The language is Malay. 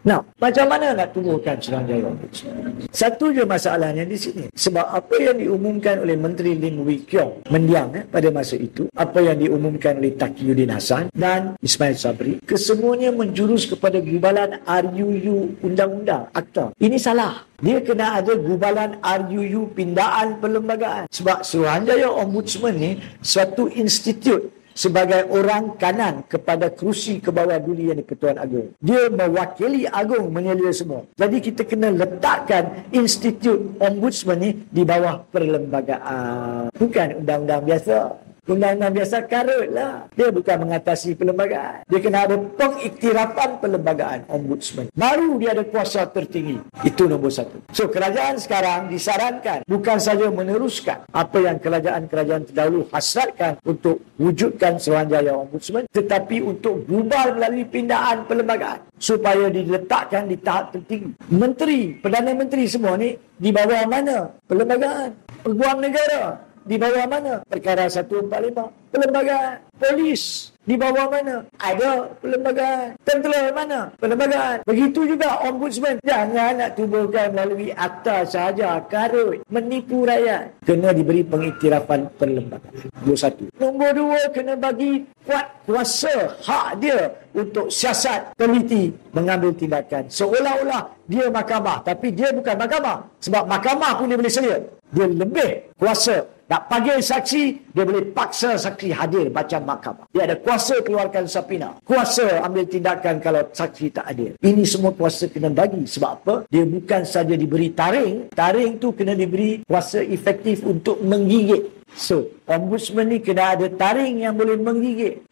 Nah, macam mana nak tubuhkan Suruhanjaya Ombudsman? Satu je masalahnya di sini. Sebab apa yang diumumkan oleh Menteri Lim Wee Kiong mendiang pada masa itu, apa yang diumumkan oleh Taqiyuddin Hasan dan Ismail Sabri, kesemuanya menjurus kepada gubalan RUU Undang-Undang Akta. Ini salah. Dia kena ada gubalan RUU Pindaan Perlembagaan. Sebab Suruhanjaya Ombudsman ni suatu institut sebagai orang kanan kepada kerusi ke bawah duli yang di-Pertuan Agong. Dia mewakili Agong menyelia semua. Jadi kita kena letakkan institut Ombudsman ni di bawah perlembagaan. Bukan undang-undang biasa. Undang-undang biasa karut lah. Dia bukan mengatasi perlembagaan. Dia kena ada pengiktirafan perlembagaan Ombudsman. Baru dia ada kuasa tertinggi. Itu nombor satu. So, kerajaan sekarang disarankan bukan saja meneruskan apa yang kerajaan-kerajaan terdahulu hasratkan untuk wujudkan Suruhanjaya Ombudsman, tetapi untuk gubal melalui pindaan perlembagaan supaya diletakkan di tahap tertinggi. Menteri, Perdana Menteri semua ni di bawah mana? Perlembagaan. Peguam negara di bawah mana? Perkara 145. Perlembagaan. Polis di bawah mana? Ada perlembagaan. Tentera mana? Perlembagaan. Begitu juga Ombudsman. Jangan nak tubuhkan melalui akta sahaja. Karut. Menipu rakyat. Kena diberi pengiktirafan perlembagaan. Nombor satu. Nombor dua, kena bagi kuat kuasa hak dia untuk siasat, teliti, mengambil tindakan. Seolah-olah dia mahkamah. Tapi dia bukan mahkamah. Sebab mahkamah pun dia boleh selia. Dia lebih kuasa. Nak panggil saksi, dia boleh paksa saksi hadir macam mahkamah. Dia ada kuasa keluarkan subpoena. Kuasa ambil tindakan kalau saksi tak hadir. Ini semua kuasa kena bagi. Sebab apa? Dia bukan saja diberi taring. Taring tu kena diberi kuasa efektif untuk menggigit. So, Ombudsman ni kena ada taring yang boleh menggigit.